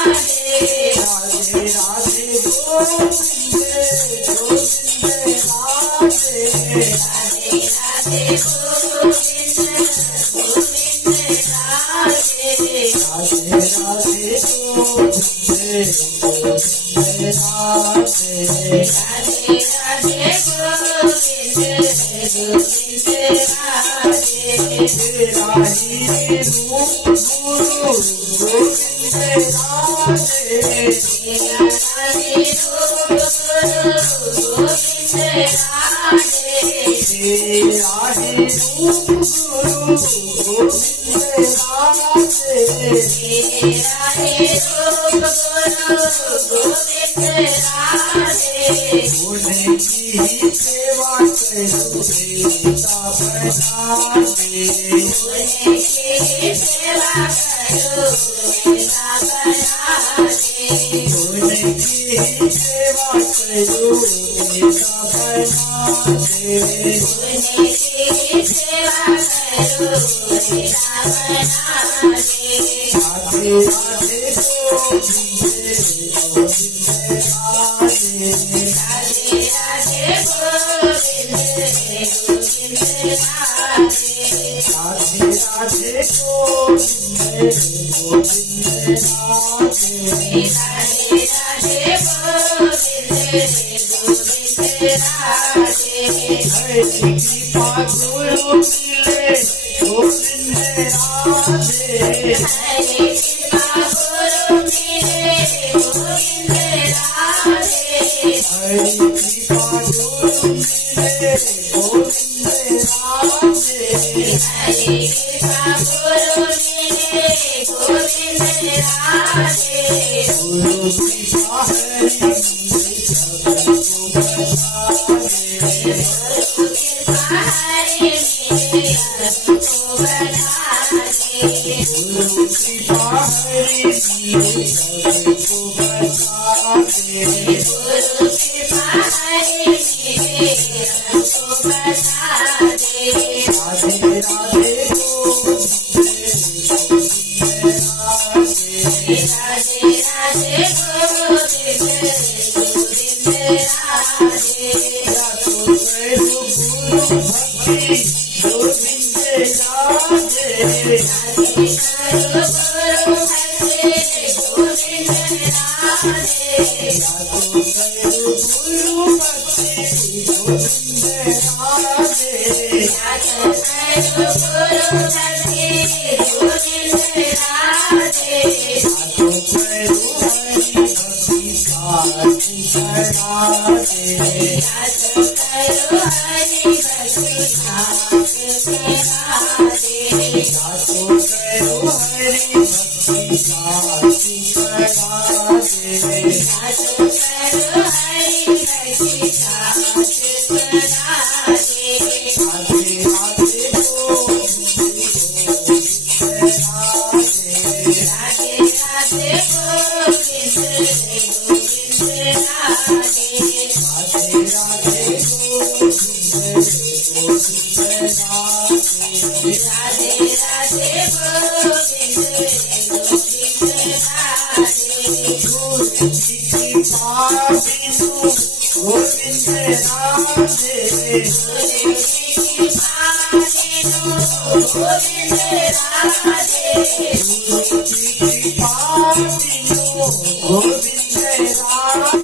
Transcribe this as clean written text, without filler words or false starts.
राधे राधे गोविंद गोविंद राधे राधे राधे गोविंद गोविंद राधे राधे राधे गोविंद गोविंद राधे राधे राधे गोविंद गोविंद राधे तेरा ही रूप गुरु गोविंद राधे तेरा राधे रूप गुरु गोविंद राधे तेरा ही रूप गुरु गोविंद राधे तेरा हे रूप गुरु गोविंद राधे उनकी सेवा करो बेटा बना दे उनकी सेवा करो बेटा बना दे उनकी सेवा करो बेटा बना दे उनकी सेवा करो बेटा बना दे राधे राधे गोविंद राधे राधे राधे गोविंद गोविंद राधे राधे राधे गोविंद गोविंद राधे राधे राधे गोविंद गोविंद राधे हरि कृपा गुरु मिले गोविंद राधे हरे कृपा गुरु मिले गोविंद राधे हरि कृपा गुरु मिले गोविंद राधे हरे कृपा गुरु मिले गोविंद राधे गुरु कृपा हरि मिले सबको बता दे गुरु कृपा हरे मिले सबको बना दे गुरु कृपा हरि मिले सबको बता दे गुरु कृपा हरे मिले सबको बता दे राधे राधे गोविंद राधे राधे राधे गोविंद गोविंद राधे या तो करो गुरु भक्ति गोविंद राधे राधे करो गुरु भक्ति गोविंद राधे या तो करो गुरु भक्ति गोविंद राधे राधे करो गुरु भक्ति गोविंद राधे या तो करो हरि भक्ति साथी राधे राधे करो हरि भक्ति साथ राधे या तो करो हरि भक्ति साथी राधे राधे करो हरि भक्ति साथ राधे राधे राधे गोविंद राधे राधे राधे गोविंद गोविंद राधे राधे राधे गोविंद गोविंद राधे राधे राधे गोविंद गोविंद राधे गुरु जी की पाविनु गोविंद राधे गुरु जी की पाविनु गोविंद राधे गुरु जी की पाविनु गोविंद राधे